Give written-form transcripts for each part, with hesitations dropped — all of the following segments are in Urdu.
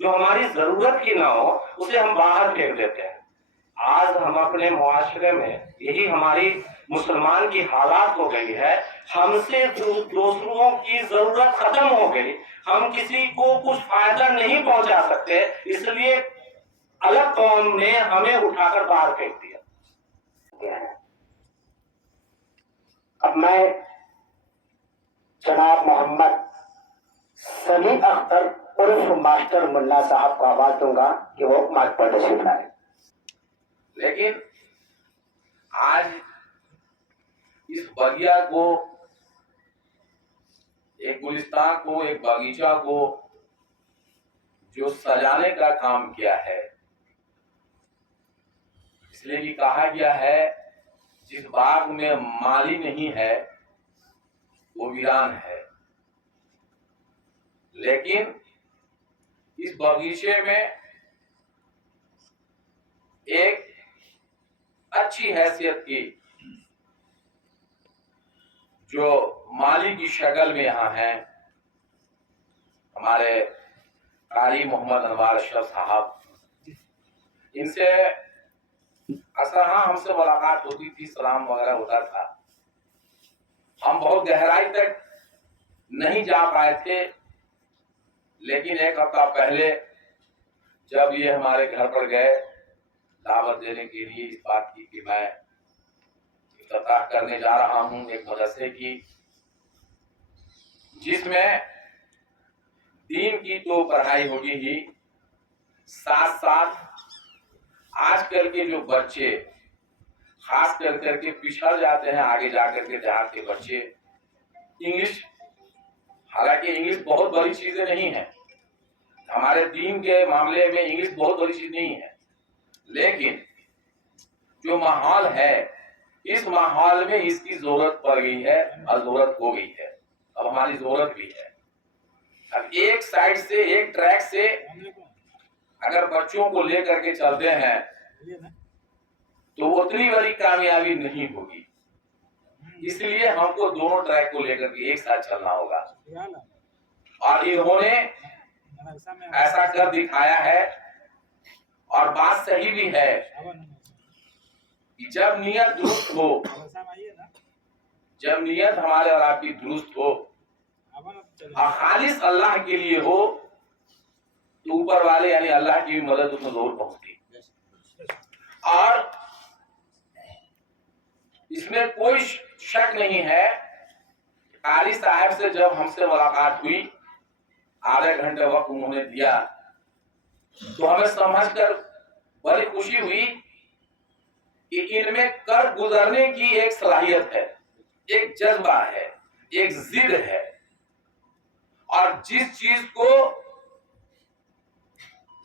جو ہماری ضرورت کی نہ ہو اسے ہم باہر پھینک دیتے ہیں. آج ہم اپنے معاشرے میں یہی ہماری مسلمان کی حالات ہو گئی ہے. ہم سے دوسروں کی ضرورت ختم ہو گئی. ہم کسی کو کچھ فائدہ نہیں پہنچا سکتے, اس لیے الگ قوم نے ہمیں اٹھا کر باہر پھینک دیا. اب میں جناب محمد سمیع اختر عرف ماسٹر ملا صاحب کو آواز دوں گا کہ وہ مائک پر تشریف لائیں. لیکن آج اس بگیا کو, ایک گلستان کو, ایک باغیچہ کو جو سجانے کا کام کیا ہے, اس لیے کہ کہا گیا ہے جس باغ میں مالی نہیں ہے وہ ویران ہے. لیکن اس باغیچے میں ایک اچھی حیثیت کی جو مالی کی شکل میں یہاں ہیں, ہمارے قاری محمد انوار اشرف صاحب, ان سے اکثر ہم سے ملاقات ہوتی تھی, سلام وغیرہ ہوتا تھا. ہم بہت گہرائی تک نہیں جا پائے تھے, لیکن ایک ہفتہ پہلے جب یہ ہمارے گھر پر گئے دعوت دینے کے لیے اس بات کی کہ میں افتتاح کرنے جا رہا ہوں ایک مدرسے کی, جس میں دین کی تو پڑھائی ہوگی ہی, ساتھ ساتھ آج کل کے جو بچے خاص کر کے پچھڑ جاتے ہیں آگے جا کر کے دیہات کے بچے, انگلش, حالانکہ انگلش بہت بڑی چیزیں نہیں ہیں, ہمارے دین کے معاملے میں انگلش بہت بڑی چیز نہیں ہے, لیکن جو ماحول ہے اس ماحول میں اس کی ضرورت پڑ گئی ہے اور ضرورت ہو گئی ہے. اب ہماری ضرورت بھی ہے. اب ایک سائڈ سے, ایک ٹریک سے اگر بچوں کو لے کر کے چلتے ہیں تو اتنی بڑی کامیابی نہیں ہوگی. اس لیے ہم کو دونوں ٹریک کو لے کر کے ایک ساتھ چلنا ہوگا, اور انہوں نے ایسا کر دکھایا ہے. اور بات صحیح بھی ہے کہ جب نیت درست ہو, جب نیت ہمارے اور آپ کی درست ہو اور خالص اللہ کے لیے ہو تو اوپر والے یعنی اللہ کی بھی مدد اس میں ضرور پہنچتی. اور اس میں کوئی شک نہیں ہے, قاری صاحب سے جب ہم سے ملاقات ہوئی, آدھے گھنٹے وقت انہوں نے دیا, تو ہمیں سمجھ کر بڑی خوشی ہوئی کہ ان میں کر گزرنے کی ایک صلاحیت ہے, ایک جذبہ ہے, ایک ضد ہے, اور جس چیز کو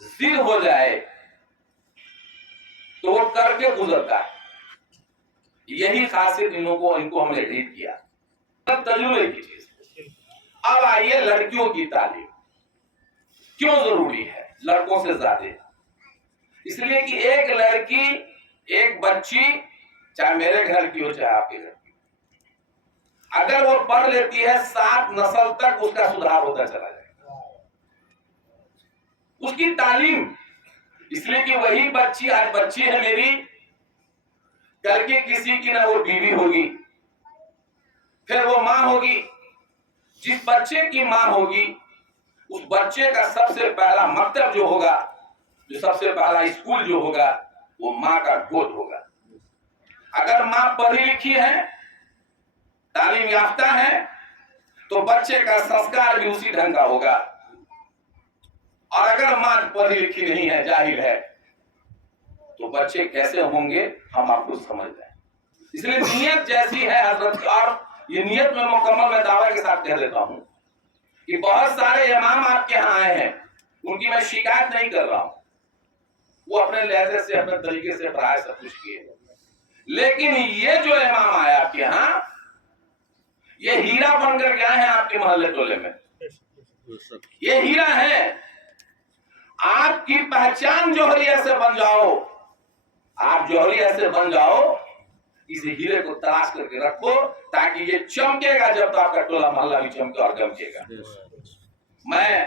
ضد ہو جائے تو وہ کر کے گزرتا ہے. یہی خاصیت ان کو ہم نے ریڈ کیا, تجربے کی چیز. اب آئیے لڑکیوں کی تعلیم کیوں ضروری ہے لڑکوں سے زیادہ. اس لیے کہ ایک لڑکی, ایک بچی, چاہے میرے گھر کی ہو چاہے آپ کے گھر کی, اگر وہ پڑھ لیتی ہے 7 نسل تک اس کا سدھار ہوتا چلا جائے گا. اس کی تعلیم, اس لیے کہ وہی بچی آج بچی ہے میری, کل کے کسی کی نہ وہ بیوی ہوگی, پھر وہ ماں ہوگی. جس بچے کی ماں ہوگی اس بچے کا سب سے پہلا مکتب جو ہوگا, جو سب سے پہلا اسکول جو ہوگا وہ ماں کا گود ہوگا. اگر ماں پڑھی لکھی ہے, تعلیم یافتہ ہے, تو بچے کا سنسکار بھی اسی ڈھنگ کا ہوگا. اور اگر ماں پڑھی لکھی نہیں ہے, جاہل ہے, تو بچے کیسے ہوں گے ہم آپ کو سمجھ رہے ہیں. اس لیے نیت جیسی ہے حضرت, اور یہ نیت میں مکمل میں دعوی کے ساتھ کہہ دیتا ہوں کہ بہت سارے امام آپ کے ہاں آئے ہیں, ان کی میں شکایت نہیں کر رہا ہوں, وہ اپنے لہجے سے اپنے طریقے سے پڑھائے سب کچھ کیے, لیکن یہ جو امام آیا آپ کے ہاں یہ ہیرا بن کر کے آئے ہیں آپ کے محلے ٹولے میں. یہ ہیرا ہے, آپ کی پہچان جوہریہ سے بن جاؤ, آپ جوہریہ سے بن جاؤ, اس ہیرے کو تلاش کر کے رکھو تاکہ یہ چمکے گا جب تو آپ کا ٹولہ محلہ بھی چمکے اور گمکے گا. میں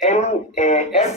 MAS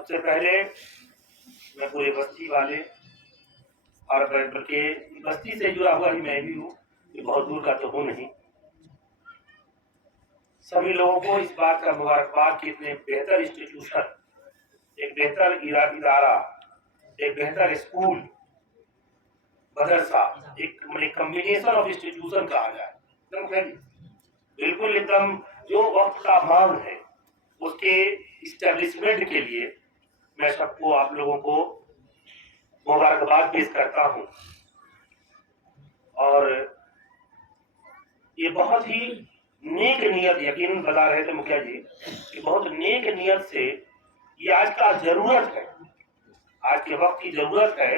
سب سے پہلے میں پورے بستی والے اور بلکہ بستی سے جڑا ہوا ہی میں بھی ہوں، یہ بہت دور کا تو ہوں نہیں، سبھی لوگوں کو اس بات کا مبارکباد کہ اتنے بہتر انسٹیٹیوشن، ایک بہتر ادارہ، ایک بہتر اسکول، مدرسہ، ایک کمبینیشن آف انسٹیٹیوشن کہا جائے، بالکل ایک دم جو وقت کا مانگ ہے اس کے اسٹیبلشمنٹ کے لیے میں سب کو، آپ لوگوں کو مبارکباد پیش کرتا ہوں۔ اور یہ بہت ہی نیک نیت، یقیناً بتا رہے تھے مکھیا جی کہ بہت نیک نیت سے یہ آج کا ضرورت ہے، آج کے وقت کی ضرورت ہے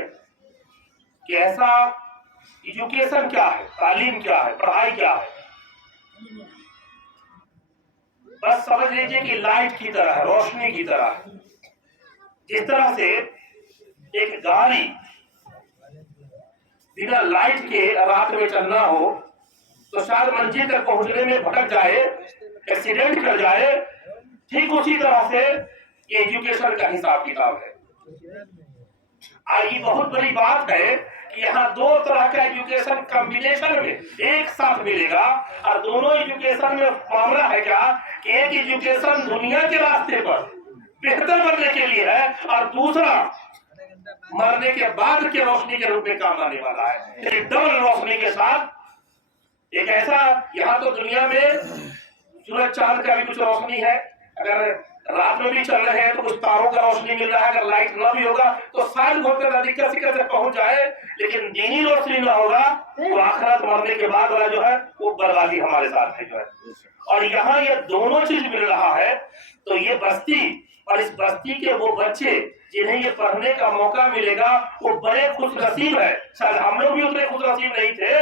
کہ ایسا ایجوکیشن کیا ہے، تعلیم کیا ہے، پڑھائی کیا ہے، بس سمجھ لیجئے کہ لائٹ کی طرح ہے، روشنی کی طرح ہے۔ جس طرح سے ایک گاڑی بنا لائٹ کے رات میں چلنا ہو تو شاید منزل تک پہنچنے میں بھٹک جائے، ایکسیڈنٹ کر جائے، ٹھیک اسی طرح سے یہ ایجوکیشن کا حساب کتاب ہے۔ یہ بہت بڑی بات ہے کہ یہاں دو طرح کا ایجوکیشن کمبینیشن میں ایک ساتھ ملے گا، اور دونوں ایجوکیشن میں معاملہ ہے کیا کہ ایک ایجوکیشن دنیا کے راستے پر بہتر بننے کے لیے ہے اور دوسرا مرنے کے بعد کے روشنی کے روپ میں کام آنے والا ہے، ایک ڈبل روشنی کے ساتھ۔ ایک ایسا، یہاں تو دنیا میں سورج چاند کا بھی کچھ روشنی ہے، اگر رات میں بھی چل رہے ہیں تو کچھ تاروں کا روشنی مل رہا ہے، اگر لائٹ نہ بھی ہوگا تو شاید بہت زیادہ دقت سے پہنچ جائے، لیکن دینی روشنی نہ ہوگا تو آخرت مرنے کے بعد والا جو ہے وہ بربادی ہمارے ساتھ ہے جو ہے۔ اور یہاں یہ دونوں چیز مل رہا ہے، تو یہ بستی اور اس بستی کے وہ بچے جنہیں یہ پڑھنے کا موقع ملے گا وہ بڑے خوش نصیب ہے۔ شاید ہم لوگ بھی اتنے خوش نصیب نہیں تھے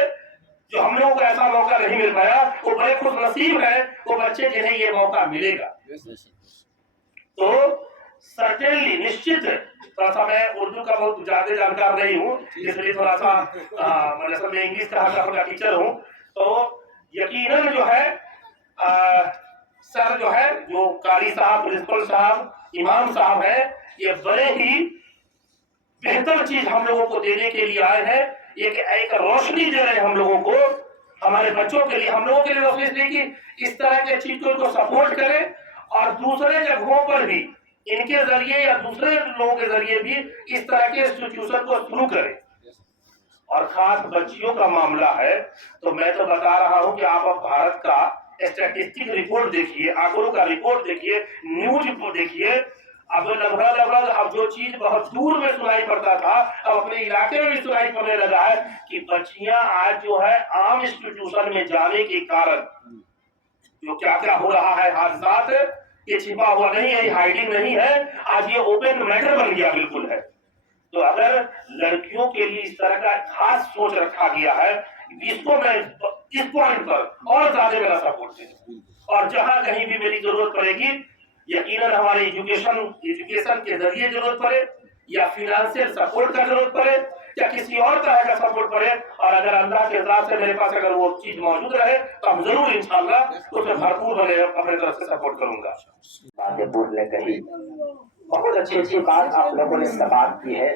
جو ہم لوگوں کو ایسا موقع نہیں مل پایا، وہ بڑے خوش نصیب ہے وہ بچے جنہیں یہ موقع ملے گا۔ تو سرٹنلی، نشچت، تھوڑا سا میں اردو کا بہت زیادہ جانکار نہیں ہوں، اس لیے تھوڑا سا میں انگلش کا ٹیچر ہوں، تو یقیناً جو ہے سر جو ہے، جو قاری صاحب، پرنسپل صاحب، امام صاحب ہے، یہ بڑے ہی بہتر چیز ہم لوگوں کو دینے کے لیے آئے ہیں، ایک روشنی دے رہے ہیں ہم لوگوں کو، ہمارے بچوں کے لیے، ہم لوگوں کے لیے روشنی اس لیے کہ اس طرح کے چیزوں کو سپورٹ کریں اور دوسرے جگہوں پر بھی ان کے ذریعے یا دوسرے لوگوں کے ذریعے بھی اس طرح کے انسٹیٹیوشن کو شروع کریں۔ اور خاص بچیوں کا معاملہ ہے تو میں تو بتا رہا ہوں کہ آپ اب بھارت کا اسٹیٹسٹک رپورٹ دیکھیے، آنکڑوں کا رپورٹ دیکھیے، نیوز رپورٹ دیکھیے، اب لگ اب جو چیز بہت دور میں سنائی پڑتا تھا اب اپنے علاقے میں بھی سنائی پڑنے لگا ہے کہ بچیاں آج جو ہے عام انسٹیٹیوشن میں جانے کے کارن جو کیا کیا ہو رہا ہے حادثات، یہ چھپا ہوا نہیں ہے، یہ ہائیڈنگ نہیں ہے، آج یہ اوپن میٹر بن گیا بالکل ہے۔ تو اگر لڑکیوں کے لیے اس طرح کا خاص سوچ رکھا گیا ہے، اس کو میں اس پوائنٹ پر اور زیادہ میرا سپورٹ دیں، اور جہاں کہیں بھی میری ضرورت پڑے گی یقیناً ہمارے ایجوکیشن کے ذریعے ضرورت پڑے یا فنانشیل سپورٹ کا ضرورت پڑے یا کسی اور طرح کا سپورٹ پڑے، اور اگر اللہ کے ذات سے میرے پاس اگر وہ چیز موجود رہے تو ہم ضرور انشاءاللہ اس میں بھرپور اپنے طرف سے سپورٹ کروں گا۔ باتیں پورنے کہی، بہت اچھی اچھی بات آپ لوگوں نے سماعت کی ہے،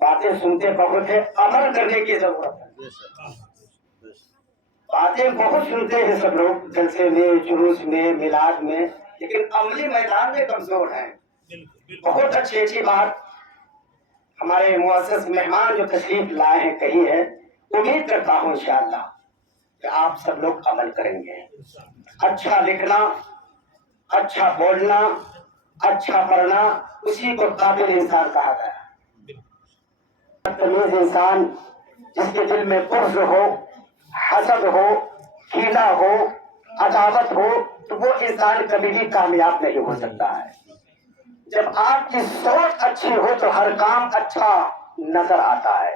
باتیں سنتے بہت ہے، عمل کرنے کی ضرورت ہے۔ باتیں بہت سنتے ہیں سب لوگ، جلسے میں، جلوس میں، میلاد میں، لیکن عملی میدان میں کمزور ہیں۔ بہت اچھی اچھی بات ہمارے معزز مہمان جو تشریف لائے ہیں کہی ہے، امید کرتا ہوں انشاءاللہ کہ آپ سب لوگ عمل کریں گے۔ اچھا لکھنا، اچھا بولنا، اچھا پڑھنا، اسی کو قابل انسان کہا گیا۔ تمیز انسان جس کے دل میں بغض ہو، حسد ہو، کینہ ہو، عداوت ہو، تو وہ انسان کبھی بھی کامیاب نہیں ہو سکتا ہے۔ جب آپ کی سوچ اچھی ہو تو ہر کام اچھا نظر آتا ہے،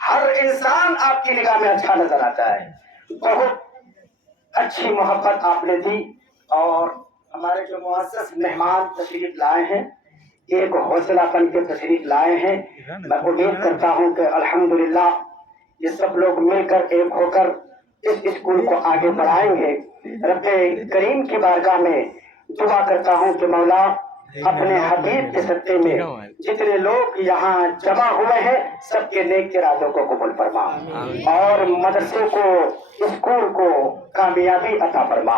ہر انسان آپ کی نگاہ میں اچھا نظر آتا ہے۔ بہت اچھی محبت آپ نے دی، اور ہمارے جو معزز مہمان تشریف لائے ہیں ایک حوصلہ بن کے تشریف لائے ہیں۔ میں امید کرتا ہوں کہ الحمدللہ یہ سب لوگ مل کر ایک ہو کر اس اسکول کو آگے بڑھائیں گے۔ رب کریم کی بارگاہ میں دعا کرتا ہوں کہ مولا اپنے حبیب کے صدقے میں جتنے لوگ یہاں جمع ہوئے ہیں سب کے نیک ارادوں کو قبول فرما اور مدرسے کو اسکول کو کامیابی عطا فرما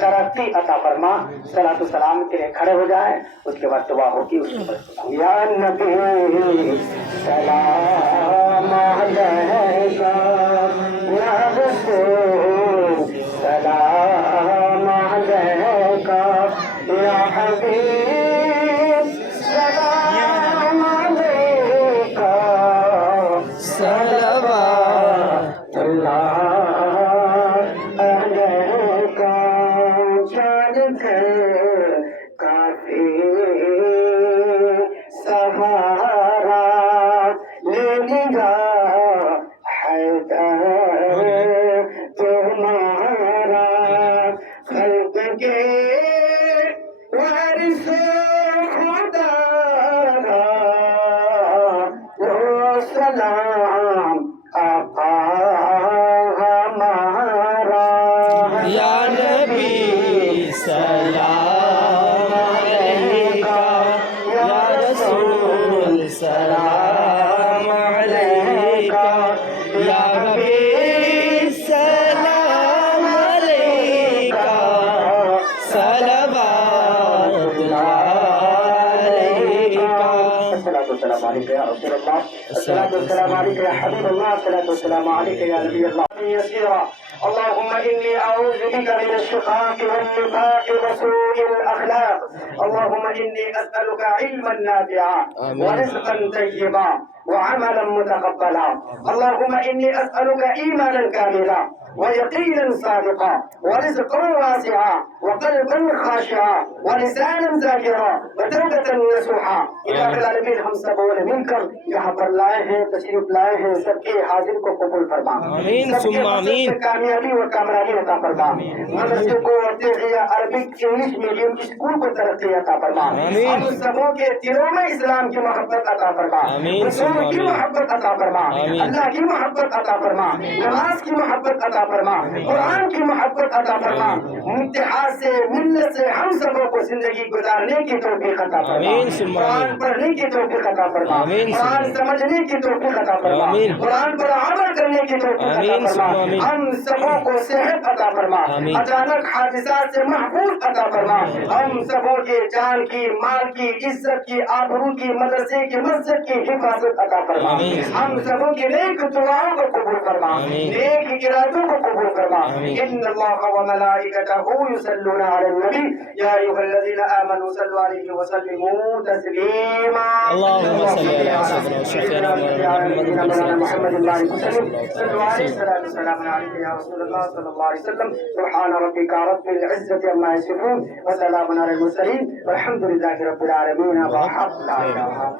ترقی عطا فرما صلاۃ و سلام کے لیے کھڑے ہو جائیں اس کے بعد دعا ہوگی اس کے بعد یا نبی سلام علیکہ یا رسول سلام علیکہ یا حبیب سلام علیکہ صلوات اللہ علیکہ جان کر کافی سہارا لے لیا حیدر تمہارا خلق کے وارث خدا وہ سلام آقا ہمارا یا نبی سلام علیکہ یا رسول سلام علیکہ یا حبیب سلام علیکہ صلوات اللہ علیکہ الصلاة والسلام عليك يا رسول الله الصلاة والسلام عليك يا حبيب الله الصلاة والسلام عليك يا نبي الله يسيرا اللهم إني أعوذ بك من الشقاق والنفاق وسوء الأخلاق اللهم إني أسألك علما نافعا ورزقا طيبا وعملا متقبلا اللهم إني أسألك إيمانا كاملا ويقينا صادقا ورزقا واسعا وقلبا خاشعا ولسانا ذاكرا وتوبة نصوحا الہ العالمین ہم سب مل کر یہاں پر لائے ہیں تشریف لائے ہیں سب کے حاضر کو قبول فرما آمین سب کے ثم مقصد آمین سے کامیابی اور کامرانی عطا فرما مدرسے کو تیغیہ عربک انگلش میڈیم اسکول کو ترقی عطا فرما آمین ہم سبوں کے دلوں میں اسلام کی محبت عطا فرما آمین ثم رسول کی آمین محبت عطا فرما آمین اللہ کی محبت عطا فرما نماز کی محبت عطا فرما قرآن کی محبت عطا فرما اتحاد سے ملت سے ہم سبوں کو زندگی گزارنے کی توفیق عطا فرما آمین ثم قرآن آمین پڑھنے کی توفیق عطا فرما آمین ثم قرآن آمین سمجھنے کی توفیق عطا فرما آمین قرآن پر عمل کرنے کی توفیق عطا آمین ثم فرما آمین ہم سبوں کو صحت عطا فرما آمین اچانک حادثات سے محفوظ عطا فرما ہم سبوں کے جان کی مال کی عزت کی آبرو کی مدرسے کی مسجد کی حفاظت عطا فرما آمین ہم سبوں کی نیک دعاؤں کو قبول فرما آمین نیک ارادوں کو قبول فرما آمین ان اللہ وملائکته یصلون علی النبی یا ایھا الذین آمنوا صلوا علیہ وسلموا تسلیما اللهم صل على سيدنا وشفيعنا مولانا محمد محمد صلى الله عليه وسلم السلام عليك يا رسول الله صلى الله عليه وسلم سبحان ربك رب العزة عما يصفون وسلام على المرسلين والحمد لله رب العالمين وحق لا إله